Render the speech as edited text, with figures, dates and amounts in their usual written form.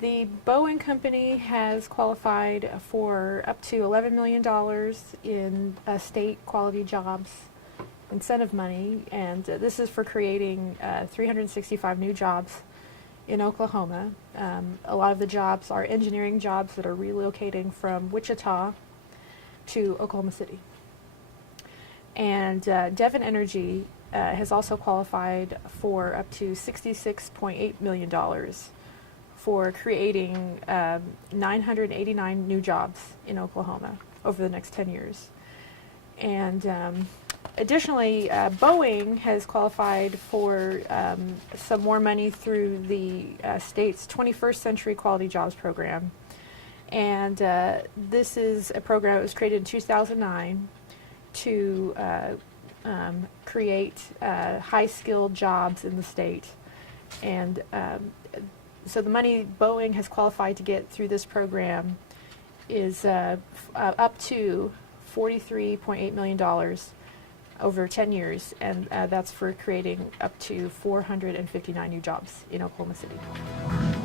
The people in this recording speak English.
The Boeing company has qualified for up to $11 million in state quality jobs incentive money, and this is for creating 365 new jobs in Oklahoma. A lot of the jobs are engineering jobs that are relocating from Wichita to Oklahoma City. And Devon Energy has also qualified for up to $66.8 million for creating 989 new jobs in Oklahoma over the next 10 years. And additionally, Boeing has qualified for some more money through the state's 21st Century Quality Jobs Program. And this is a program that was created in 2009 to create high-skilled jobs in the state. And so the money Boeing has qualified to get through this program is up to $43.8 million over 10 years, and that's for creating up to 459 new jobs in Oklahoma City.